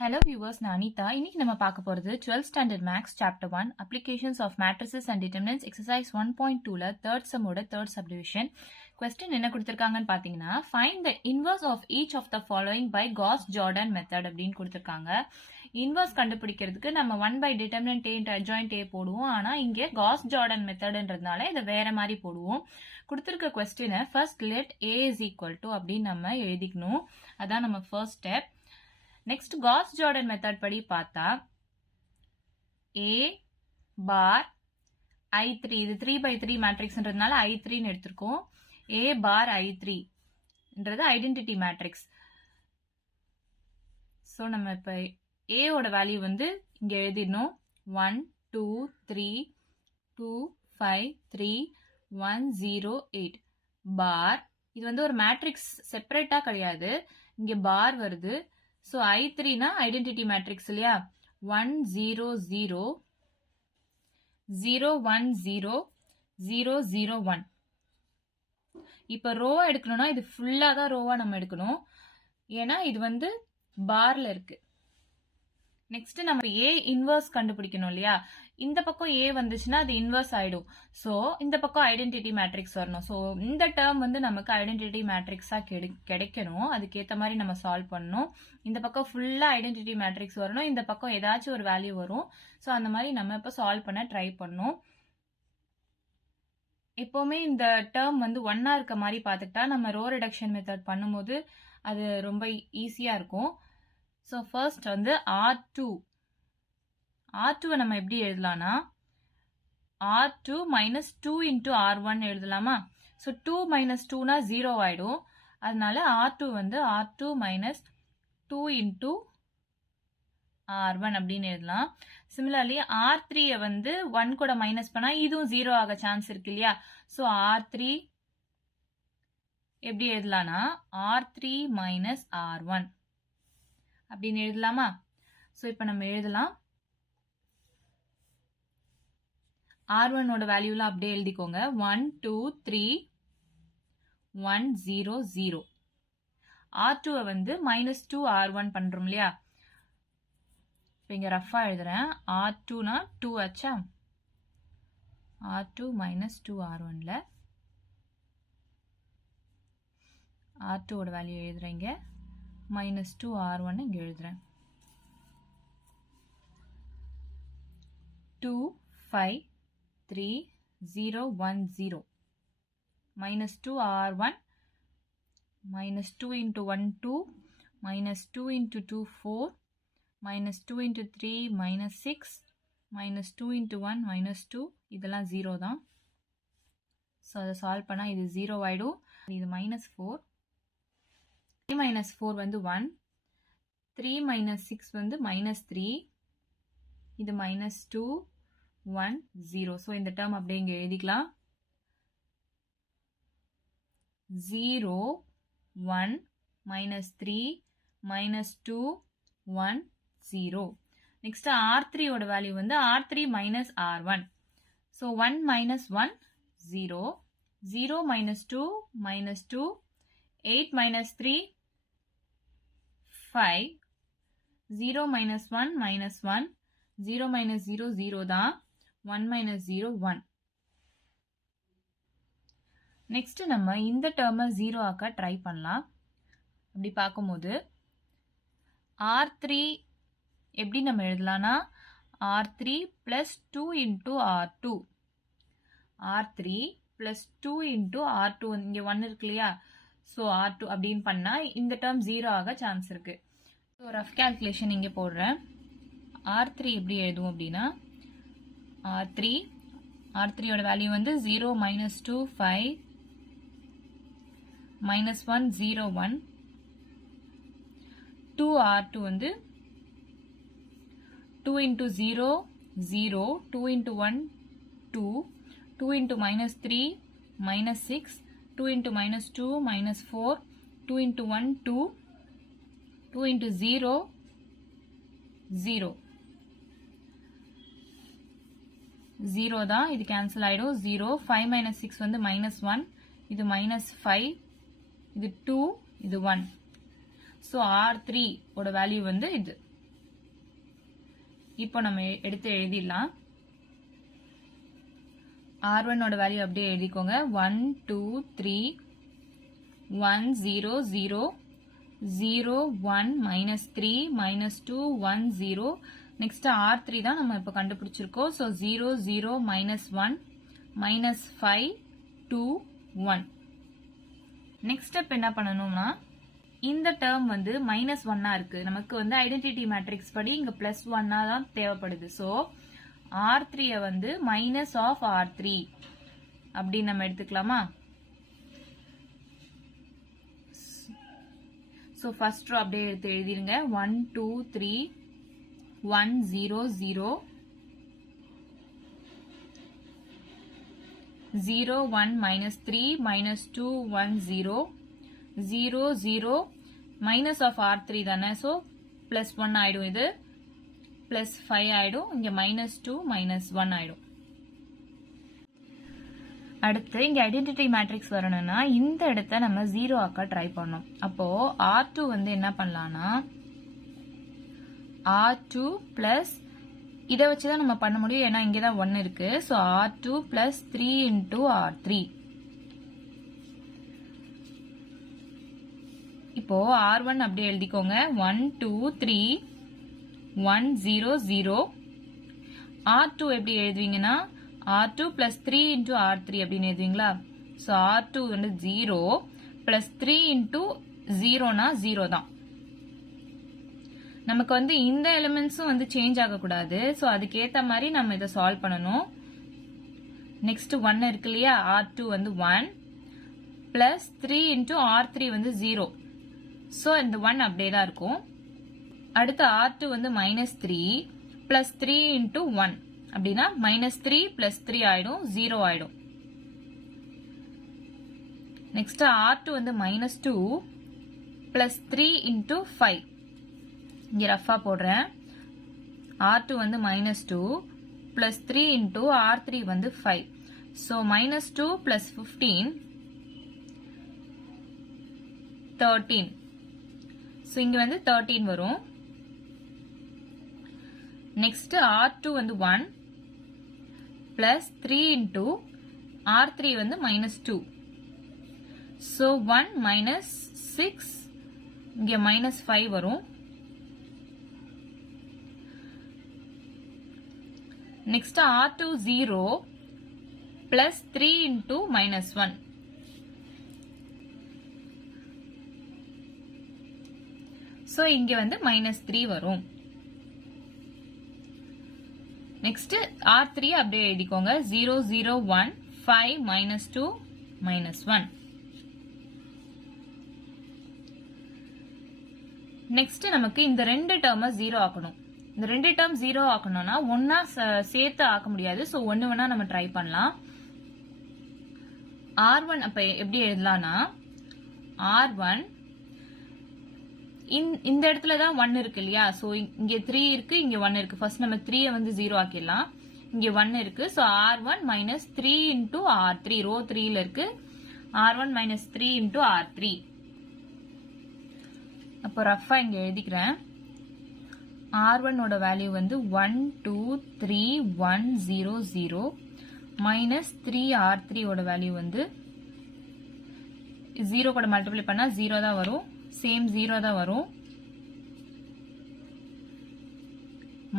Hello viewers, நான் அனிதா. இன்னைக்கு நம்ம பார்க்க போறது 12th standard maths chapter 1 applications of matrices and determinants exercise 1.2ல third sum ஓட third subdivision. question என்ன கொடுத்திருக்காங்கன்னு பாத்தீங்கன்னா find the inverse of each of the following by Gauss-Jordan method அப்படின்னு கொடுத்திருக்காங்க. இன்வர்ஸ் கண்டுபிடிக்கிறதுக்கு நம்ம 1 by determinant a into adjoint a போடுவோம். ஆனா இங்க Gauss-Jordan methodன்றதுனால இதை வேற மாதிரி போடுவோம். கொடுத்திருக்க கொஸ்டினை first let a is equal to அப்படின்னு நம்ம எழுதிக்கணும். அதான் நம்ம first step. Next Gauss-Jordan method படி பார்த்தா A bar I3 இது 3 by 3 மேட்ரிக்ஸ்ன்றதுனால I3 ன்னு எடுத்திருக்கோம். A bar I3 ன்றது ஐடென்டிட்டி மேட்ரிக்ஸ். சோ நம்ம இப்ப A ஓட வேல்யூ வந்து இங்க எழுதிடணும். 1 2 3 2 5 3 1 0 8 பார். இது வந்து ஒரு மேட்ரிக்ஸ் செப்பரேட்டா கிடையாது, இங்க பார் வருது. So I3 na identity matrix இல்லையா? 1 0 0 0 1 0 0 0 1. இப்ப ரோ எடுக்கணும்னா இது ஃபுல்லா தான் ரோவா நம்ம எடுக்கணும், ஏன்னா இது வந்து பார்ல இருக்கு. நெக்ஸ்ட் நம்ம A இன்வர்ஸ் கண்டுபிடிக்கணும் இல்லையா? இந்த பக்கம் A வந்துச்சுன்னா அது இன்வர்ஸ் ஆயிடும். சோ இந்த பக்கம் ஐடென்டிட்டி மேட்ரிக்ஸ் வரணும். சோ இந்த டேர்ம் வந்து நமக்கு ஐடென்டிட்டி மேட்ரிக்ஸா கிடைக்கணும். அதுக்கேற்ற மாதிரி நம்ம சால்வ் பண்ணணும். இந்த பக்கம் ஃபுல்லா ஐடென்டிட்டி மேட்ரிக்ஸ் வரணும், இந்த பக்கம் ஏதாச்சும் ஒரு வேல்யூ வரும். சோ அந்த மாதிரி நம்ம இப்ப சால்வ் பண்ண ட்ரை பண்ணணும். எப்பவுமே இந்த டேர்ம் வந்து ஒன்னா இருக்க மாதிரி பார்த்துக்கிட்டா நம்ம ரோ ரிடக்ஷன் மெத்தட் பண்ணும்போது அது ரொம்ப ஈஸியா இருக்கும். So first வந்து R2 நம்ம எப்படி எழுதலாம்னா R2 minus 2 into R1 எழுதலாமா? So 2 minus 2 னா 0 ஆயிடும். அதனால R2 வந்து R2 minus 2 into R1 அப்படின்னு எழுதலாம். Similarly R3 வந்து 1 கூட மைனஸ் பண்ணா இதுவும் 0 ஆக சான்ஸ் இருக்கு இல்லையா? So R3 எப்படி எழுதலாம்னா R3 minus R1 அப்படின்னு எழுதலாமா? சோ இப்ப நம்ம எழுதலாம். R1 ஓட வேல்யூலாம் அப்படியே எழுதிக்கோங்க. 1 2 3 1 0 0. R2 வந்து -2 R1 பண்றோம் இல்லையா? இப்ப இங்க ரஃபா எழுதுறேன். R2 னா 2 ஆச்சா? R2 -2 R1ல R2 ஓட வேல்யூ எழுதுறீங்க. -2 R1 இங்க எழுதுறேன். 2 5 3 0 1 0 -2 R1 -2 into 1 2 -2 into 2 4 -2 into 3 -6 -2 into 1 -2 இதெல்லாம் 0 தான். சோ அதை சால்வ் பண்ணா இது 0 ஆயிடும். இது -4 3 minus 4 வந்து 1 3 minus 6 வந்து -3 இது -2 1 0. so இந்த term அப்படியே இங்க எழுதிக்கலாம். 0 1 -3 -2 1 0. next R3 ஓட வேல்யூ வந்து R3 minus R1. so 1 minus 1 0 0 minus 2 -2 8 minus 3 5 0 minus 1 minus 1 0 minus 0 0 தான் 1 minus 0 1. நெக்ஸ்ட் நம்ம இந்த டேர்மை 0 ஆக்க ட்ரை பண்ணலாம். அப்படி பார்க்கும்போது R3 எப்படி நம்ம எழுதலாம்னா R3 plus 2 into R2 R3 plus 2 into R2 இங்க 1 இருக்கு இல்லையா? So R2 அப்படின்னு பண்ணா இந்த டேர்ம் 0 ஆக சான்ஸ் இருக்கு. ஸோ ரஃப் கால்குலேஷன் இங்கே போடுறேன். R3 எப்படி எழுதுவோம் அப்படின்னா R3 ஓட வேல்யூ வந்து 0 -2 5 -1 0 1 2 R2 வந்து 2 into 0 0 2 into 1 2 2 into -3 -6 2 into -2 -4 2 into 1 2 2 into 0 0 0 தான், இது கேன்சல் ஆயிடும். 0 5 minus 6 வந்து -1 இது -5 இது 2 இது 1. so R3 ஓட வேல்யூ வந்து இது இப்போ நம்ம எடுத்து எழுதிடலாம். R1 ஓட வேல்யூ அப்படியே எழுதிக்கோங்க. 1 2 3 1 0 0 0 1 -3 -2 1 0. நெக்ஸ்ட் R3 தான் நம்ம இப்போ கண்டுபிடிச்சிருக்கோம். ஸோ 0 0 -1 -5 2 1. நெக்ஸ்ட் ஸ்டெப் என்ன பண்ணணும்னா, இந்த டேர்ம் வந்து -1 இருக்கு. நமக்கு வந்து ஐடென்டிட்டி மேட்ரிக்ஸ் படி இங்க +1 தான் தேவைப்படுது. ஸோ R3 வந்து மைனஸ் ஆஃப் R3 அப்படின்னு நம்ம எடுத்துக்கலாமா? ஸோ ஃபர்ஸ்ட் ரோ அப்படியே எடுத்து எழுதிருங்க. 1 2 3 1 0 0 0 1 -3 -2 1 0 0 0 மைனஸ் ஆஃப் R3 தானே. ஸோ +1 ஆயிடும். இது +5 ஆயிடும். இங்க -2 -1 ஆயிடும். அடுத்து இங்க ஐடென்டிட்டி மேட்ரிக்ஸ் வரணும்னா இந்த இடத்த நம்ம 0 ஆக்க ட்ரை பண்ணோம். அப்போ R2 வந்து என்ன பண்ணலாம்னா R2 பிளஸ் இதை வச்சுதான் நம்ம பண்ண முடியும். ஏன்னா இங்கதான் 1 இருக்கு. So R2 plus 3 into R3. இப்போ R1 அப்படியே எழுதிக்கோங்க. 1 2 3 1 0 0. R2 எப்படி எழுதுவீங்கன்னா R2 plus 3 into R3 அப்படின்னு எழுதுவீங்களா? ஸோ R2 வந்து 0 plus 3 into 0னா 0 தான். நமக்கு வந்து இந்த எலிமெண்ட்ஸும் வந்து சேஞ்ச் ஆகக்கூடாது. ஸோ அதுக்கேற்ற மாதிரி நம்ம இதை சால்வ் பண்ணணும். நெக்ஸ்ட் 1 இருக்கு இல்லையா? R2 வந்து 1 plus 3 into R3 வந்து 0. ஸோ இந்த 1 அப்படியே தான் இருக்கும். அடுத்து R2 வந்து -3 plus 3 into 1 அப்படின்னா -3 plus 3 ஆயிடும், 0 ஆயிடும். நெக்ஸ்ட் R2 வந்து -2 plus 3 into 5. இங்க ரஃபா போடுறேன். R2 வந்து -2 plus 3 into R3 வந்து 5. So -2 plus 15 13. So இங்க வந்து 13 வரும். நெக்ஸ்ட் R2 வந்து 1 plus 3 into R3 வந்து -2. So 1 minus 6 இங்க -5 வரும். Next R2 0 plus 3 into -1. So இங்க வந்து -3 வரும். நெக்ஸ்ட் R3 அப்படியே எழுதிக்கோங்க. 0 0 1 5 -2 -1. நெக்ஸ்ட் நமக்கு இந்த ரெண்டு டேர்மை 0 ஆக்கணும். இந்த ரெண்டு டேர்ம் 0 ஆக்கணும்னா ஒன்னா சேர்த்து ஆக்க முடியாது. ஸோ ஒன்னு வேணா நம்ம ட்ரை பண்ணலாம். R1 அப்ப எப்படி எழுதலாம்னா R1 இந்த இடத்துல தான் 1 இருக்கு இல்லையா? ஸோ இங்க 3 இருக்கு, இங்க 1 இருக்கு. ஃபர்ஸ்ட் நம்ம 3 வந்து 0 ஆக்கிடலாம். இங்க 1 இருக்கு. So R1 minus 3 into R3 row 3ல இருக்கு. R1 minus 3 into R3. அப்போ ரஃபா இங்க எழுதிக்கிறேன். R1 ஓட வேல்யூ வந்து 1 2 3 1 0 0 minus 3 R3 ஓட வேல்யூ வந்து 0 கூட மல்டிப்ளை பண்ணா 0 தான் வரும். சேம் 0 தான் வரும்.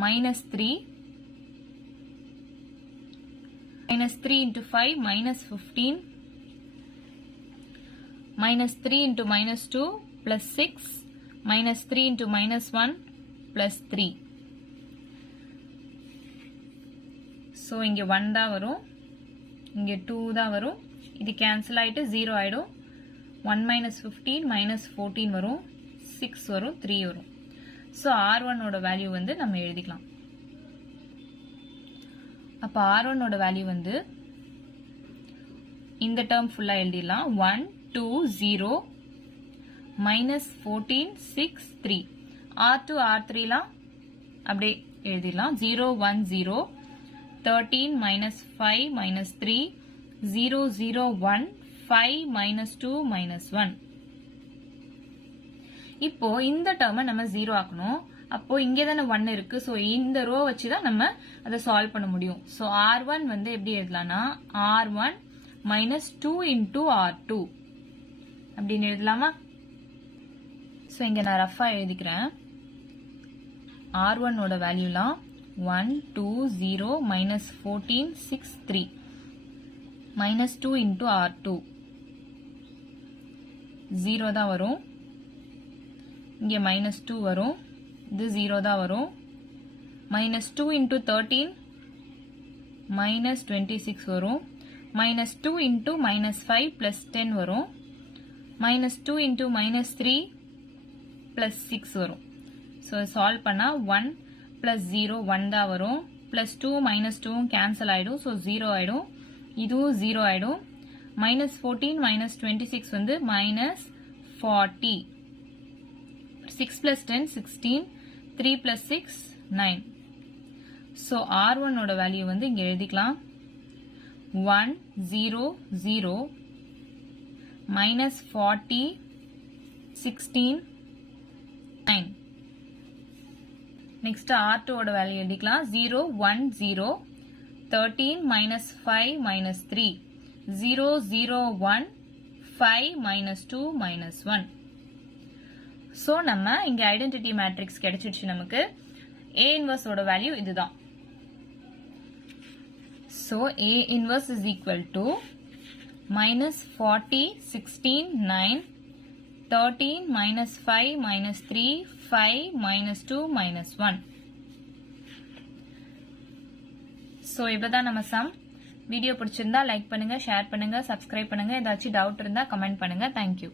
-3 into 5 -15 -3 into -2 plus 6 -3 into -1 plus 3. so இங்க 1 தான் வரும், இங்க 2 தான் வரும். இது கேன்சல் ஆயிட்டு 0 ஆயிடும். 1 minus 15 minus 14 வரும், 6 வரும், 3 வரும். ஸோ R1 ஓட வேல்யூ வந்து நம்ம எழுதிக்கலாம். அப்ப R1 ஓட வேல்யூ வந்து இந்த டேர்ம் ஃபுல்லா எழுதிடலாம். 1 2 0 minus 14 6 3. R2 R3 லாம் அப்படியே எழுதிடலாம். 0 1 0 13 minus 5 minus 3 0 0 1 5 minus 2 minus 1. இப்போ இந்த டேர்மை நம்ம 0 ஆக்கணும். அப்போ இங்கே தானே 1 இருக்கு. ஸோ இந்த ரோ வச்சு தான் நம்ம அதை சால்வ் பண்ண முடியும். ஸோ R1 வந்து எப்படி எழுதலாம்னா R1 minus 2 into R2 அப்படின்னு எழுதலாமா? ஸோ இங்கே நான் ரஃபா எழுதிக்கிறேன். R1 ஓட வேல்யூலாம் 1 2 0 minus 14 6 3 minus 2 into R2 0 தான் வரும். இங்கே minus 2 வரும். இது 0 தான் வரும். minus 2 into 13 minus 26 வரும். minus 2 into minus 5 plus 10 வரும். minus 2 into minus 3 plus 6 வரும். ஸோ சால்வ் பண்ணா 1 plus 0 1 தான் வரும். plus 2 minus 2 கேன்சல் ஆயிடும். ஸோ 0 ஆயிடும். இதுவும் 0 ஆயிடும். minus 14 minus 26 வந்து minus 40. 6 plus 10 16. 3 plus 6 9. So R1 ஓட வேல்யூ வந்து இங்க எழுதிக்கலாம். 1 0 0 minus 40 16 9. நெக்ஸ்ட் R2 ஓட வேல்யூ எழுதிக்கலாம். 0 1 0 13 minus 5 minus 3 0 0 1 5 minus 2 minus 1. So நம்ம இங்க ஐடென்டிட்டி மேட்ரிக்ஸ் கிடைச்சிடுச்சு நமக்கு. A inverse ஓட வேல்யூ இதுதான். So A inverse is equal to minus 40 16 9 13 minus 5 minus 3 5 minus 2 minus 1. So இவ்வளோதான் நம்ம சம். வீடியோ பிடிச்சிருந்தா லைக் பண்ணுங்க, ஷேர் பண்ணுங்க, சப்ஸ்கிரைப் பண்ணுங்க. ஏதாச்சும் டவுட் இருந்தா கமெண்ட் பண்ணுங்க. தேங்க்யூ.